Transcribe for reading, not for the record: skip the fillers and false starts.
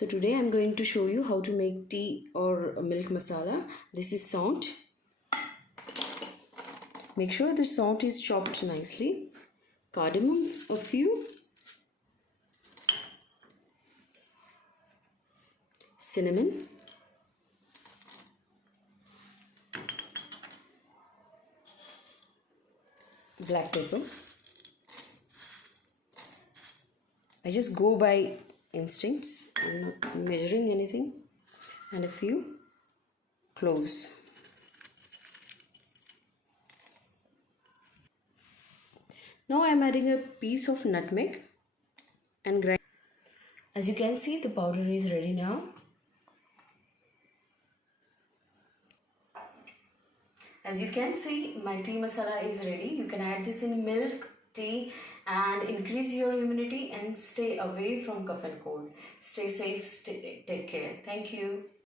So today I'm going to show you how to make tea or milk masala. This is saunt. Make sure the saunt is chopped nicely. Cardamom a few. Cinnamon. Black pepper. I just go by instincts. I'm not measuring anything. And a few cloves. Now I'm adding a piece of nutmeg and grind. As you can see, the powder is ready now. As you can see, my tea masala is ready. You can add this in milk, tea, and increase your immunity and stay away from cough and cold. Stay safe, take care. Thank you.